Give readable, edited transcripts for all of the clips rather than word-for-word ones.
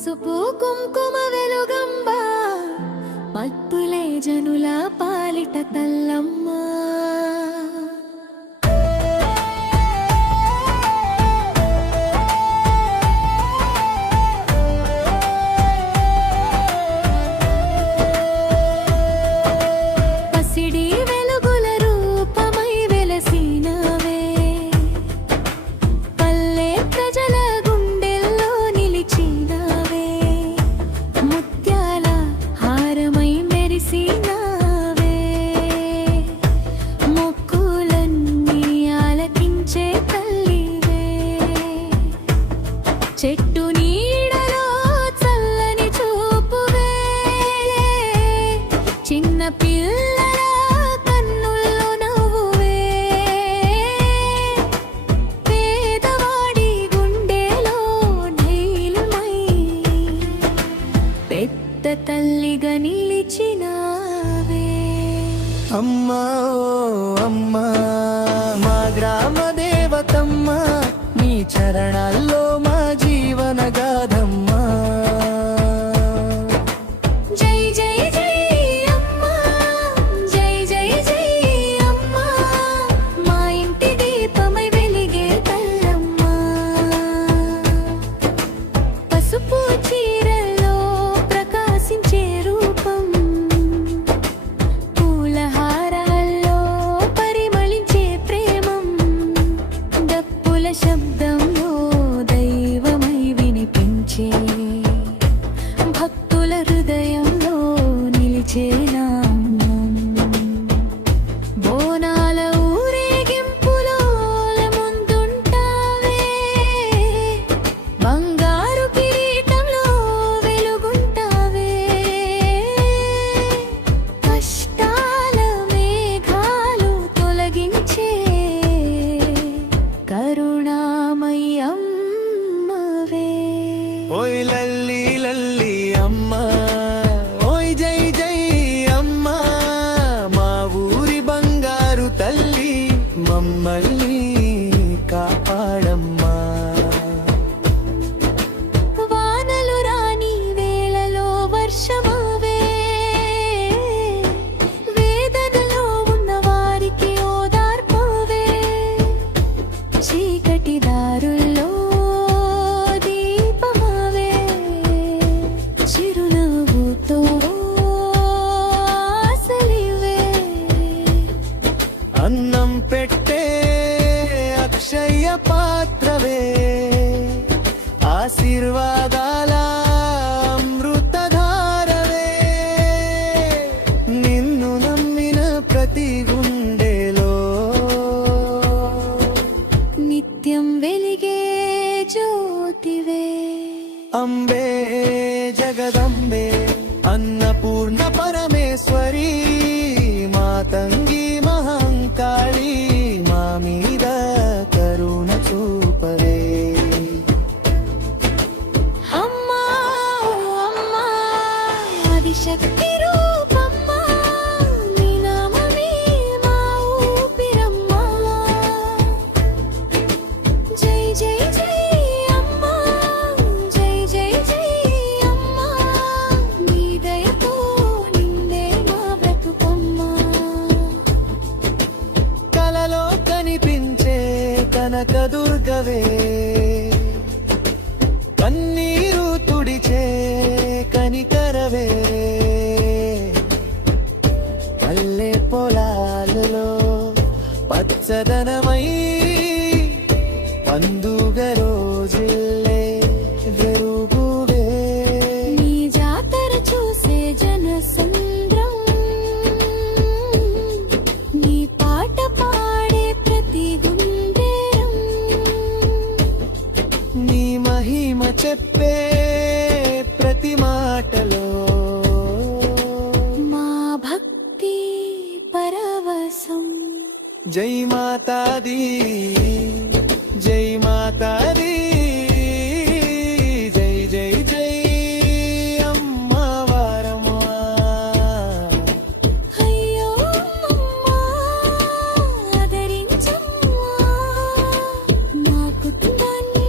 పసుపు కుంకుమ వెలుగంబ పత్తులే జనుల పాలిట తల్లమ్మ. పసిడి వెలుగుల రూపమై వెలసినవే పల్లె ప్రజల గుండెల్లో నిలిచినవే. ముత్యాల హారమై మెరిసినవే మొక్కులన్నీ ఆలకించే తల్లివే. చెట్టు నీడలో చల్లని చూపువే చిన్న పిల్లల కన్నుల్లో నవ్వువే. పేదవాడి గుండెలో ధైర్యమై పెద్ద తల్లిగా నిలిచినావే. అమ్మా ఓ అమ్మా మా గ్రామ దేవతమ్మ, నీ చరణాల్లో మా జీవన గాథమ్మా. జై జై జై అమ్మా, జై జై జై అమ్మా, మా ఇంటి దీపమై వెలిగే తల్లమ్మ. పసుపు చీరలో ప్రకాశించే రూపం, పూలహారాల్లో పరిమళించే ప్రేమం, డప్పుల శబ్దంలో దైవమై వినిపించే భక్తుల హృదయంలో నిలిచే నామం. బోనాల ఊరేగింపులో ముందుంటావే, బంగారు కిరీటంలో వెలుగుంటావే. కష్టాల మేఘాలు తొలగించే కరుణామయి అమ్మవే. ఓయ్ లల్లి లల్లి అమ్మా, ఓయ్ జై జై అమ్మా, మా ఊరి బంగారు తల్లి మమ్మల్ని కాపాడమ్మా. వానలు రాని వేళలో వర్షమవే, వేదనలో ఉన్న వారికి ఓదార్పవే. చీకటి దారుల్లో దీపమవే, చిరునవ్వుతో ఆశలివే. అన్నం పెట్టే అక్షయ పాత్రవే, ఆశీర్వాదాల అమృతధారవే. నిన్ను నమ్మిన ప్రతి గుండెలో నిత్యం వెలిగే జ్యోతివే. అంబే జగదంబే అన్నపూర్ణ పరమేశ్వరి, మాతంగి మహంకాళి, మా మీద కరుణ చూపవే. అమ్మా ఓ అమ్మా ఆదిశక్తి రూపమ్మా, నీ నామమే మా ఊపిరమ్మా. జై జై జై అమ్మా, జై జై జై అమ్మా, నీ దయతో నిండే మా బ్రతుకమ్మా. కలలో కనిపించే కనకదుర్గవే, కన్నీరు తుడిచే కనికరవే. పల్లె పొలాలలో పచ్చదనమై పండుగ రోజుల్లే వెలుగువే. నీ జాతర చూసే జనసంద్రం, నీ పాట పాడే ప్రతి గుండెరం. నీ మహిమ చెప్పే ప్రతి మాటలో మా భక్తి పరవశం. జై మాతా దీ, జై మాతా దీ, జై జై జై అమ్మా వారమ్మా. అయ్యో అమ్మా ఆదరించమ్మా, మా కుటుంబాన్ని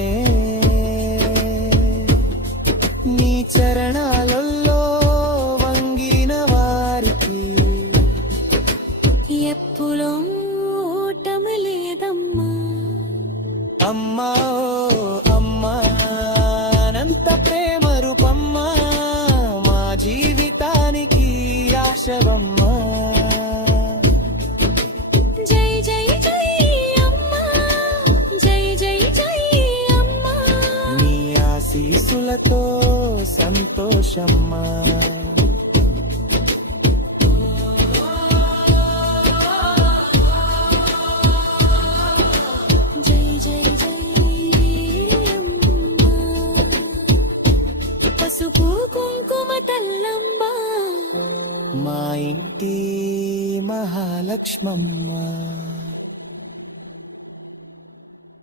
అమ్మనే నీ చరణాలలో వంగిన వారికి ఎప్పుడూ ఓటమి లేదమ్మా. అమ్మా ఓ అమ్మా అనంత ప్రేమ రూపమ్మా మా జీవితానికి ఆశవమ్మా జై జై జై అమ్మా, జై జై జై అమ్మా. నీ ఆశీసులతో సంతోషమ్మా జై జై జై అమ్మా. పసుపు కుంకుమ తల్లమ్మ, మా ఇంటి మహాలక్ష్మమ్మ